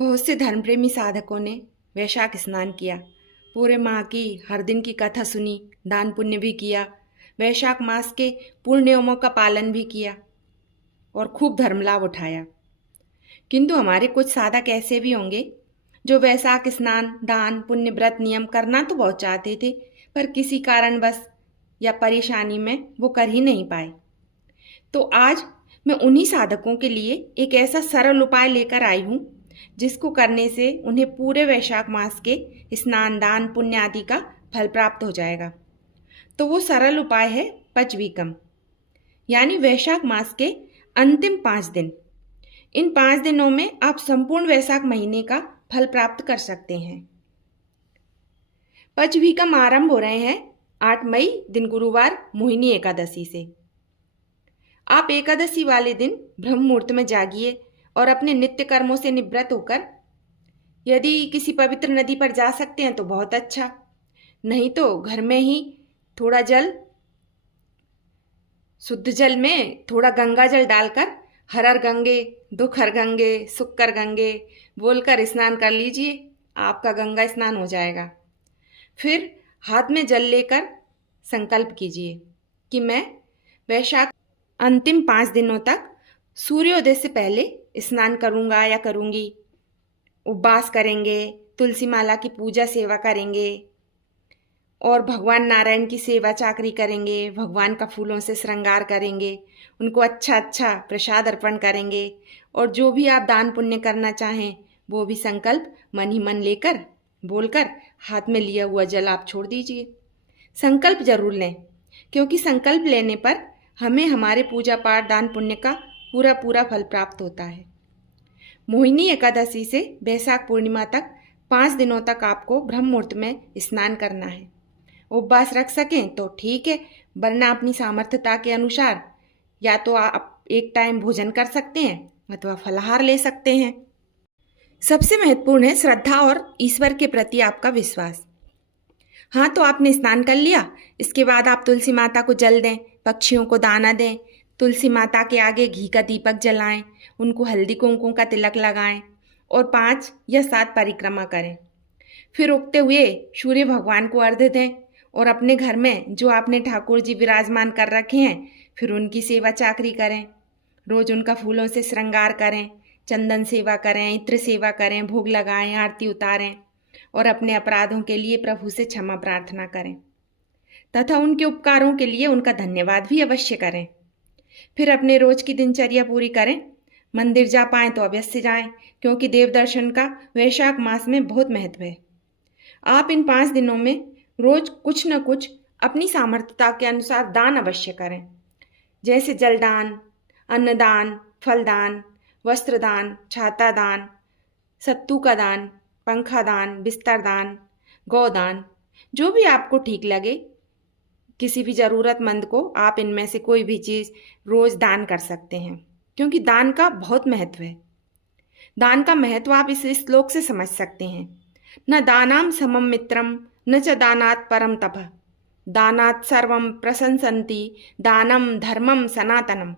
बहुत से धर्मप्रेमी साधकों ने वैशाख स्नान किया, पूरे माह की हर दिन की कथा सुनी, दान पुण्य भी किया, वैशाख मास के पूर्ण नियमों का पालन भी किया और खूब धर्म लाभ उठाया। किंतु हमारे कुछ साधक ऐसे भी होंगे जो वैशाख स्नान, दान पुण्य, व्रत नियम करना तो बहुत चाहते थे, पर किसी कारणवश या परेशानी में वो कर ही नहीं पाए। तो आज मैं उन्हीं साधकों के लिए एक ऐसा सरल उपाय लेकर आई हूँ जिसको करने से उन्हें पूरे वैशाख मास के स्नान, दान पुण्य आदि का फल प्राप्त हो जाएगा। तो वो सरल उपाय है पचवीकम, यानी वैशाख मास के अंतिम 5 दिन। इन 5 दिनों में आप संपूर्ण वैशाख महीने का फल प्राप्त कर सकते हैं। पचवीकम आरंभ हो रहे हैं 8 मई दिन गुरुवार मोहिनी एकादशी से। आप एकादशी वाले दिन ब्रह्म मुहूर्त में जागिए और अपने नित्य कर्मों से निवृत्त होकर यदि किसी पवित्र नदी पर जा सकते हैं तो बहुत अच्छा, नहीं तो घर में ही थोड़ा जल, शुद्ध जल में थोड़ा गंगा जल डालकर हर हर गंगे, दुख हर गंगे, सुख कर गंगे बोलकर स्नान कर लीजिए, आपका गंगा स्नान हो जाएगा। फिर हाथ में जल लेकर संकल्प कीजिए कि मैं वैशाख अंतिम 5 दिनों तक सूर्योदय से पहले स्नान करूँगा या करूँगी, उपवास करेंगे, तुलसी माला की पूजा सेवा करेंगे और भगवान नारायण की सेवा चाकरी करेंगे, भगवान का फूलों से श्रृंगार करेंगे, उनको अच्छा अच्छा प्रसाद अर्पण करेंगे और जो भी आप दान पुण्य करना चाहें वो भी संकल्प मन ही मन लेकर बोलकर हाथ में लिया हुआ जल आप छोड़ दीजिए। संकल्प जरूर लें, क्योंकि संकल्प लेने पर हमें हमारे पूजा पाठ दान पुण्य का पूरा पूरा फल प्राप्त होता है। मोहिनी एकादशी से वैशाख पूर्णिमा तक 5 दिनों तक आपको ब्रह्म मुहूर्त में स्नान करना है। उपवास रख सकें तो ठीक है, वरना अपनी सामर्थ्यता के अनुसार या तो आप एक टाइम भोजन कर सकते हैं अथवा फलाहार ले सकते हैं। सबसे महत्वपूर्ण है श्रद्धा और ईश्वर के प्रति आपका विश्वास। हाँ, तो आपने स्नान कर लिया, इसके बाद आप तुलसी माता को जल दें, पक्षियों को दाना दें, तुलसी माता के आगे घी का दीपक जलाएं, उनको हल्दी कुमकुम का तिलक लगाएं और 5 या 7 परिक्रमा करें। फिर उगते हुए सूर्य भगवान को अर्घ्य दें और अपने घर में जो आपने ठाकुर जी विराजमान कर रखे हैं फिर उनकी सेवा चाकरी करें। रोज उनका फूलों से श्रृंगार करें, चंदन सेवा करें, इत्र सेवा करें, भोग लगाएं, आरती उतारें और अपने अपराधों के लिए प्रभु से क्षमा प्रार्थना करें तथा उनके उपकारों के लिए उनका धन्यवाद भी अवश्य करें। फिर अपने रोज की दिनचर्या पूरी करें। मंदिर जा पाएं तो अवश्य जाएं, क्योंकि देव दर्शन का वैशाख मास में बहुत महत्व है। आप इन 5 दिनों में रोज कुछ न कुछ अपनी सामर्थ्यता के अनुसार दान अवश्य करें, जैसे जलदान, अन्नदान, फलदान, वस्त्रदान, छाता दान, सत्तू का दान, पंखा दान, बिस्तर दान, गौदान, जो भी आपको ठीक लगे किसी भी ज़रूरतमंद को आप इनमें से कोई भी चीज़ रोज़ दान कर सकते हैं, क्योंकि दान का बहुत महत्व है। दान का महत्व आप इस श्लोक से समझ सकते हैं। न दानाम समम मित्रम न च दानात् परम तपः, दानात् सर्वम प्रशंसन्ति दानम धर्मम सनातनम।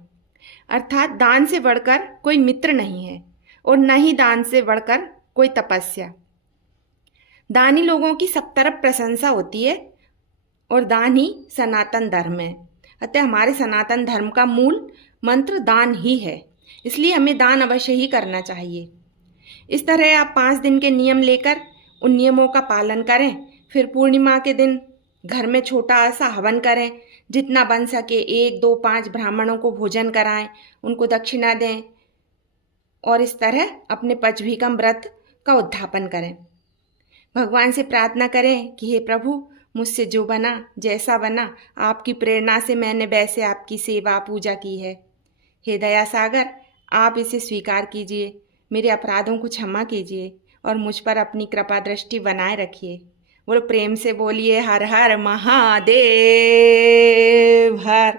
अर्थात दान से बढ़कर कोई मित्र नहीं है और न ही दान से बढ़कर कोई तपस्या। दानी लोगों की सब तरफ प्रशंसा होती है और दान ही सनातन धर्म है। अतः हमारे सनातन धर्म का मूल मंत्र दान ही है, इसलिए हमें दान अवश्य ही करना चाहिए। इस तरह आप 5 दिन के नियम लेकर उन नियमों का पालन करें। फिर पूर्णिमा के दिन घर में छोटा सा हवन करें, जितना बन सके 1, 2, 5 ब्राह्मणों को भोजन कराएं, उनको दक्षिणा दें और इस तरह अपने पचवीकम व्रत का उद्यापन करें। भगवान से प्रार्थना करें कि हे प्रभु, मुझसे जो बना, जैसा बना, आपकी प्रेरणा से मैंने वैसे आपकी सेवा पूजा की है। हे दया सागर, आप इसे स्वीकार कीजिए, मेरे अपराधों को क्षमा कीजिए और मुझ पर अपनी कृपा दृष्टि बनाए रखिए। बोलो प्रेम से बोलिए हर हर महादेव हर।